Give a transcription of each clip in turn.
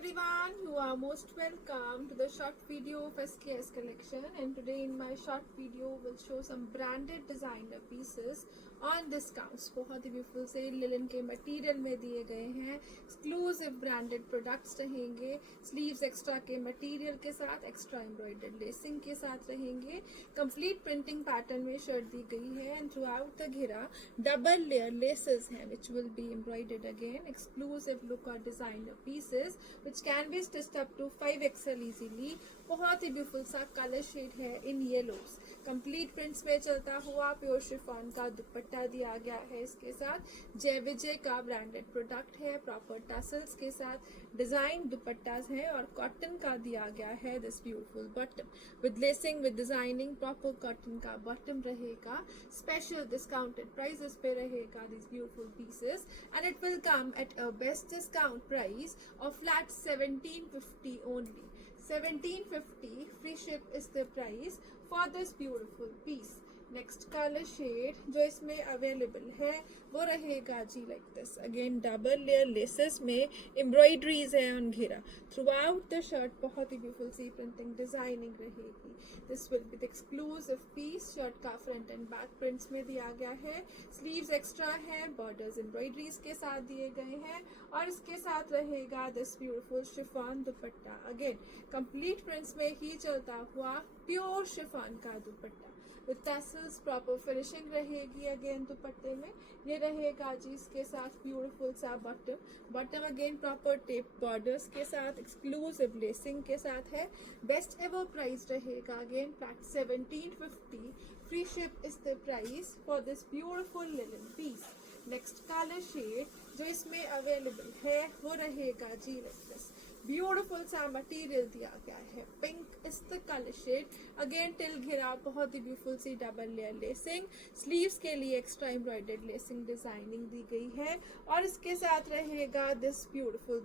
everyone, you are most welcome to the short video of SKS collection, and today in my short video will show some branded designer pieces on discounts. बहुत ही beautiful से linen के material में दिए गए हैं. Exclusive branded products रहेंगे. Sleeves extra के मटेरियल के साथ एक्स्ट्रा एम्ब्रॉयडर्ड लेसिंग के साथ रहेंगे. कंप्लीट प्रिंटिंग पैटर्न में शर्ट दी गई है एंड थ्रू आउट द घेरा डबल लेयर लेसेस हैं which will be embroidered again. Exclusive look or designer pieces which can be stitched up to 5XL easily. बहुत ही ब्यूटीफुल सा कलर शेड है इन येलोस. Complete prints में चलता हुआ प्योर शिफॉन का दुपट्टा दिया गया है. इसके साथ जय विजय का ब्रांडेड प्रोडक्ट है. प्रॉपर टसल्स के साथ डिजाइन दुपट्टास है और कॉटन का दिया गया है this beautiful bottom with lacing with designing. Proper cotton का बॉटम रहेगा. स्पेशल डिस्काउंटेड प्राइसेस पे रहेगा this beautiful pieces and it will come at a best discount price of flat 1750 only. 1750 free ship is the price for this beautiful piece. Next colour shade जो इसमें available है वो रहेगा जी like this. Again double layer laces में embroideries है on घेरा throughout the shirt. बहुत ही ब्यूटीफुल सी प्रिंटिंग डिजाइनिंग रहेगी. This will be the exclusive piece. Shirt का फ्रंट एंड बैक प्रिंट्स में दिया गया है. स्लीव्स एक्स्ट्रा है. बॉर्डर्स एम्ब्रॉयडरीज के साथ दिए गए हैं और इसके साथ रहेगा this beautiful chiffon dupatta. Again complete prints में ही चलता हुआ प्योर शिफॉन का dupatta with tassels. Proper finishing रहेगी अगेन दुपट्टे में. ये रहेगा जी इसके साथ ब्यूटीफुल सा bottom again proper tape borders के साथ एक्सक्लूसिव लेसिंग के साथ है. बेस्ट एवर प्राइस रहेगा again flat 1750. Free ship is the price for this beautiful linen piece. Next colour shade जो इसमें अवेलेबल है वो रहेगा जी लाइक दिस. ब्यूटीफुल सा मटेरियल दिया गया है. Pink is the colour shade. Again till घेरा बहुत ही ब्यूटीफुल सी डबल लेयर लेसिंग. स्लीव्स के लिए एक्स्ट्रा एम्ब्रॉयडर्ड लेसिंग डिजाइनिंग दी गई है और इसके साथ रहेगा this beautiful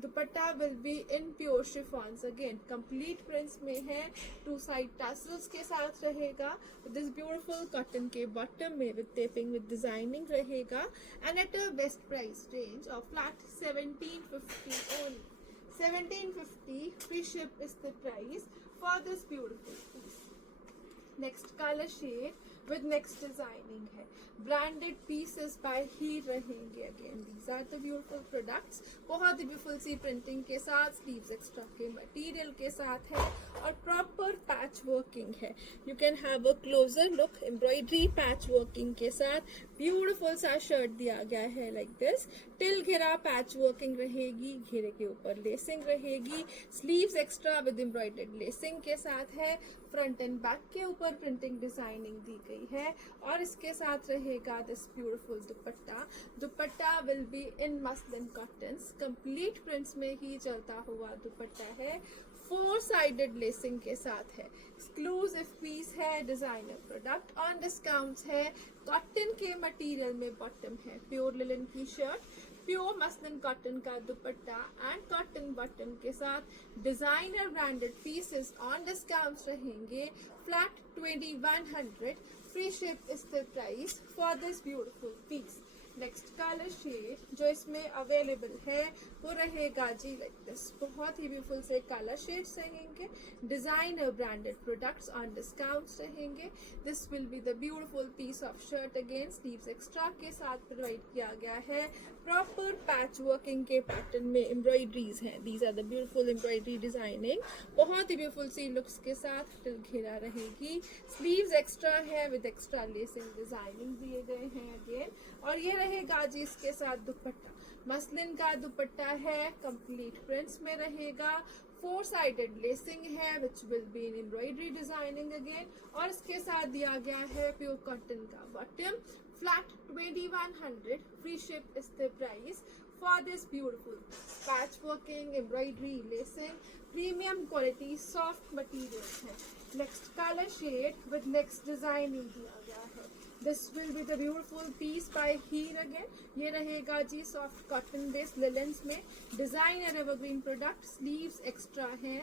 dupatta will be in pure chiffons. Again complete prints में है. टू साइड टसल्स के साथ रहेगा. दिस ब्यूटीफुल कॉटन के बॉटम में विद टेपिंग विद डिजाइनिंग रहेगा and at a best price range of flat 1750 only. 1750 free ship is the price for this beautiful piece. Next color shade with next designing है. Branded pieces by ही रहेंगे. Again these are the beautiful products. बहुत ही beautiful सी printing के साथ sleeves extra के material के साथ है और proper patch working है. You can have a closer look. Embroidery patch working के साथ beautiful सा shirt दिया गया है like this. टिल घेरा पैच वर्किंग रहेगी. घेरे के ऊपर लेसिंग रहेगी. Sleeves extra with embroidered lacing के साथ है. फ्रंट एंड बैक के ऊपर प्रिंटिंग डिजाइनिंग दी गई है और इसके साथ रहेगा this beautiful dupatta will be in muslin cottons. Complete prints में ही चलता हुआ दुपट्टा है. 4 साइडेड लेसिंग के साथ है. एक्सक्लूसिव पीस है. डिजाइनर प्रोडक्ट ऑन डिस्काउंट्स है. कॉटन के मटेरियल में बॉटम है. प्योर लिनन की शर्ट. प्योर मसलिन कॉटन का दुपट्टा एंड कॉटन बॉटम के साथ designer branded pieces on discounts रहेंगे. Flat 2100. Free ship is the price for this beautiful piece. Next colour shade जो इसमें अवेलेबल है वो रहेगा जी लाइक दिस. बहुत ही ब्यूटीफुल से कलर शेड्स रहेंगे. Designer branded products on discounts रहेंगे. This will be the beautiful piece of shirt. Again sleeves extra के साथ प्रोवाइड किया गया है. प्रॉपर पैच वर्किंग के पैटर्न में एम्ब्रॉयडरीज हैं. These are the beautiful embroidery designing. बहुत ही ब्यूटीफुल सी लुक्स के साथ टिल घेरा रहेगी. स्लीव्स एक्स्ट्रा है विद एक्स्ट्रा लेसिंग डिजाइनिंग दिए गए हैं अगेन. और ये रहेगा जी इसके साथ दुपट्टा. मसलिन का दुपट्टा है. कंप्लीट प्रिंट्स में रहेगा. 4 साइडेड लेसिंग है विच will be in embroidery designing again और इसके साथ दिया गया है प्योर कॉटन का bottom. Flat 2100. Free ship is the price for this beautiful patch working, embroidery, lacing, premium quality soft materials है. Next color shade with next designing दिया गया है. This will be the beautiful piece by Heer again. ये रहेगा जी soft cotton based linens में. Designer evergreen product. Sleeves extra हैं.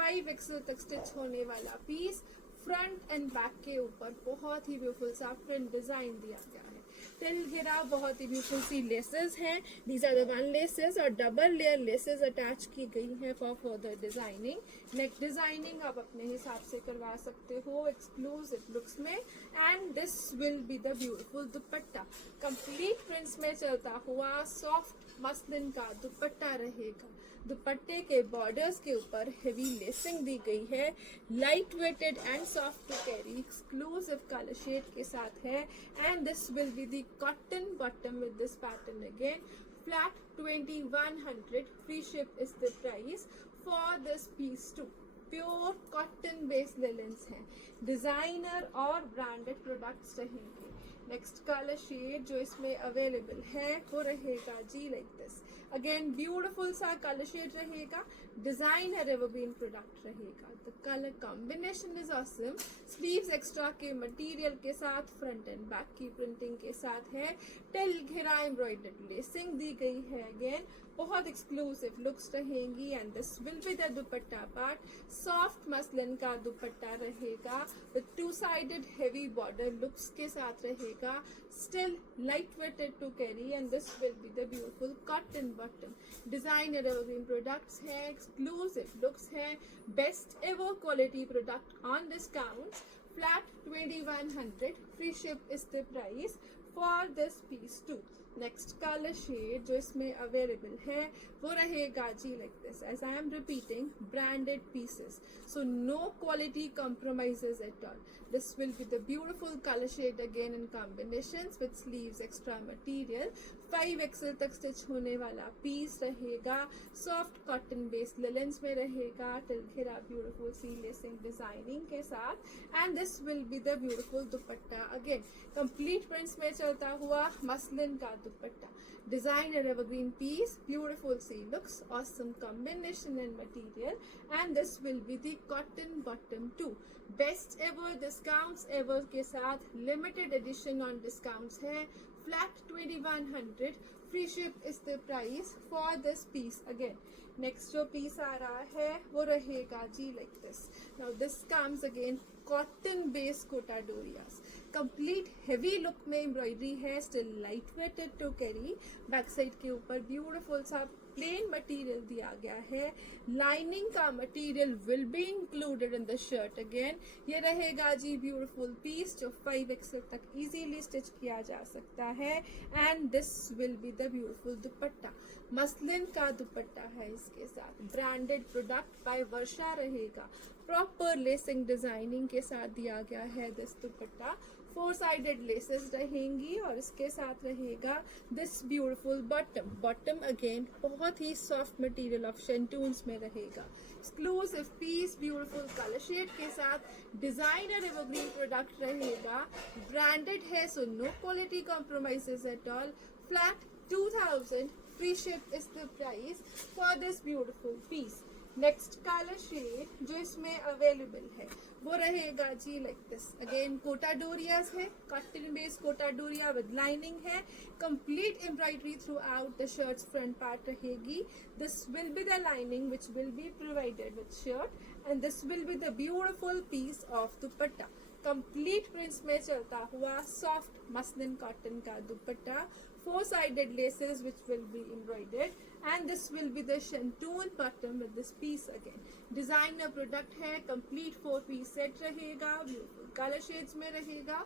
5XL तक stitch होने वाला piece. फ्रंट एंड बैक के ऊपर बहुत ही ब्यूटीफुल सा प्रिंट डिजाइन दिया गया है. टिल घेरा बहुत ही ब्यूटीफुल सी लेसेस हैं. These are the one laces और डबल लेयर लेसेस अटैच की गई है for further designing. Neck designing आप अपने हिसाब से करवा सकते हो एक्सक्लूसिव लुक्स में. And this will be the beautiful dupatta. Complete prints में चलता हुआ सॉफ्ट मसलिन का दुपट्टा रहेगा. दुपट्टे के बॉर्डर्स के ऊपर हेवी लेसिंग दी गई है. Light weighted and soft to carry exclusive colour shade के साथ है. And this will be the cotton bottom with this pattern again. Flat 2100. Free ship is the price for this piece too. Pure cotton based linens हैं. Designer और branded products रहेंगे. Next colour shade जो इसमें available है वो रहेगा जी like this. Again beautiful सा कलर शेड रहेगा. डिजाइनर एवरग्रीन प्रोडक्ट रहेगा. The colour combination is awesome. Sleeves extra के मटेरियल के साथ फ्रंट एंड बैक की प्रिंटिंग के साथ है. टिल घेरा एम्ब्रॉयडर्ड लेसिंग दी गई है. अगेन बहुत एक्सक्लूसिव लुक्स रहेंगी. And this will be the dupatta part. Soft muslin का दुपट्टा रहेगा with two sided heavy border looks के साथ रहेगा. Still light weighted to carry. And this will be the beautiful cotton bottom. Designer evergreen products है. Exclusive looks है. Best ever quality product on discount. Flat 2100. Free ship is the price for this piece too. Next colour shade जो इसमें available है वो रहेगा जी like this. As I am repeating, branded pieces, so no quality compromises at all. This will be the beautiful color shade again in combinations with sleeves extra material. 5XL तक stitch होने वाला piece रहेगा. Soft cotton based linens में रहेगा. Till घेरा beautiful सी lacing designing के साथ. And this will be the beautiful dupatta. Again complete prints में चलता हुआ मसलिन का दुपट्टा. Designer evergreen piece, beautiful see looks, awesome combination and material. And this will be the cotton bottom too. Best ever discounts ever के साथ limited edition on discounts है. Flat 2100. Free ship is the price for this piece. Again next जो piece आ रहा है वो रहेगा जी like this. Now this comes again cotton based कोटाडोरियास. कंप्लीट हेवी लुक में एम्ब्रॉयडरी है. Still light weighted to carry. Back side के ऊपर ब्यूटीफुल सा प्लेन मटेरियल दिया गया है. लाइनिंग का material will be included in the shirt. Again ये रहेगा जी ब्यूटीफुल पीस जो 5XL तक इजीली स्टिच किया जा सकता है. And this will be the beautiful dupatta. Muslin का दुपट्टा है इसके साथ. ब्रांडेड प्रोडक्ट बाय वर्षा रहेगा. प्रॉपर लेसिंग डिजाइनिंग के साथ दिया गया है दिस दुपट्टा. 4 साइडेड लेसेस रहेंगी और इसके साथ रहेगा this beautiful bottom. Bottom again बहुत ही सॉफ्ट मटेरियल ऑफ शेंटून्स में रहेगा. Exclusive piece beautiful colour shade के साथ. डिजाइनर एवरग्रीन प्रोडक्ट रहेगा. ब्रांडेड है so no quality compromises at all. Flat 2000. Free ship is the price for this beautiful piece. Next colour shade जो इसमें available है वो रहेगा जी लाइक दिस. अगेन कोटाडोरियाज है. Cotton based Kota Doria with lining है. Complete embroidery through out the shirts front part रहेगी. This will be the lining which will be provided with shirt. And this will be the beautiful piece of dupatta. Complete prints में चलता हुआ soft muslin cotton का dupatta. 4 sided laces which will be embroidered. And this will be the shantoon bottom with this piece again. Designer product है. complete 4 piece set रहेगा. beautiful color shades में रहेगा.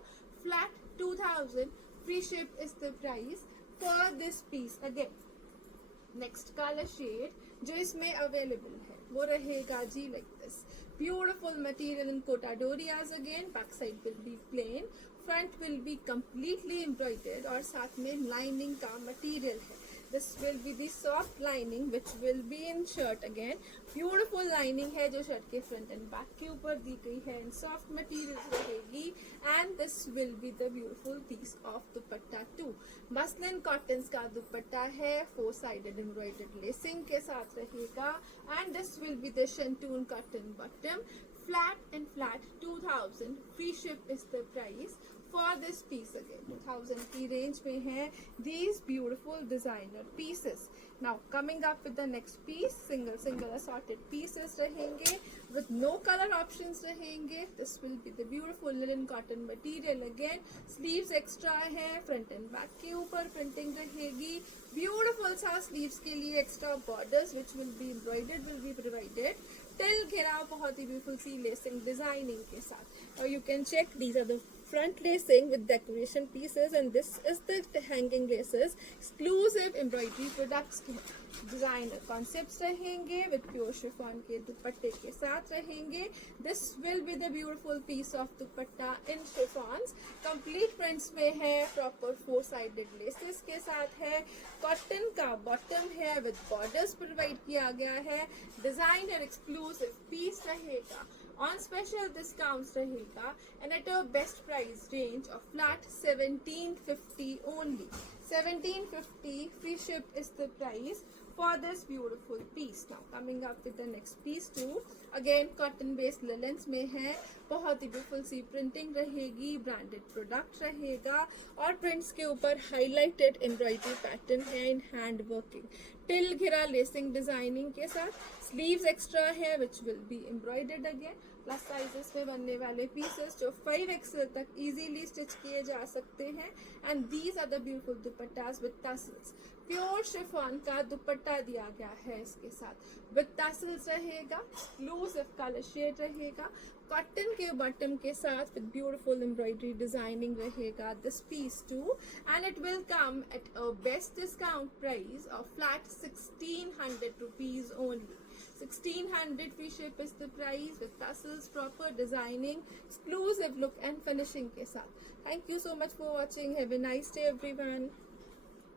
flat 2000. free ship is the price for this piece again. next color shade जो इसमें available है वो रहेगा जी like this. beautiful material in कोटाडोरियाज again. back side will be plain. Front will be completely embroidered और साथ में लाइनिंग का मटेरियल है. This will be the soft lining which will be in shirt. Again beautiful lining है जो shirt के front and back के ऊपर दी गई है. इन सॉफ्ट मटेरियल रहेगी. And this will be the beautiful piece of dupatta too. Muslin cotton का दुपट्टा है. 4 साइडेड एम्ब्रॉयडर्ड लेसिंग के साथ रहेगा. And this will be the शेंटून cotton bottom. Flat and flat 2000. Free ship is the price for this piece again 1000 की range में है these beautiful designer pieces. Now coming up with the next piece, single assorted pieces रहेंगे with no color options रहेंगे. This will be the beautiful linen cotton material again. Sleeves extra है, front and back के ऊपर printing रहेगी. Beautiful सा sleeves के लिए extra borders which will be embroidered will be provided. Till घेराव बहुत ही beautiful सी lacing designing के साथ. Now you can check these are the front lacing with decoration pieces and this is the hanging laces. Exclusive embroidery products के designer concepts रहेंगे with pure chiffon के दुपट्टे के साथ रहेंगे. This will be the beautiful piece of dupatta in chiffons. Complete prints में है, proper 4-sided laces के साथ है. Cotton का bottom है with borders provide किया गया है. Designer exclusive piece रहेगा. On special discounts रहेगा and at a best price range of flat 1750 only. 1750 free ship is the price for this beautiful piece. Now coming up with the next piece too. Again cotton based linens में है, बहुत ही beautiful सी printing रहेगी, branded product रहेगा और prints के ऊपर highlighted embroidery pattern है in hand working. Till घेरा lacing designing के साथ. Sleeves extra है which will be embroidered again. Plus sizes में बनने वाले पीसेस जो 5XL तक इजीली स्टिच किए जा सकते हैं. And these are the beautiful dupattas with tassels. Pure chiffon का दुपट्टा दिया गया है इसके साथ विद टसल्स रहेगा. एक्सक्लूसिव कलर शेड रहेगा. कॉटन के बॉटम के साथ विद ब्यूटीफुल एम्ब्रॉयडरी डिजाइनिंग रहेगा this piece too and it will come at a best discount price of flat 1600 rupees only. 1600 free ship is the price with tassels, proper designing, exclusive look and finishing के साथ. Thank you so much for watching. Have a nice day everyone.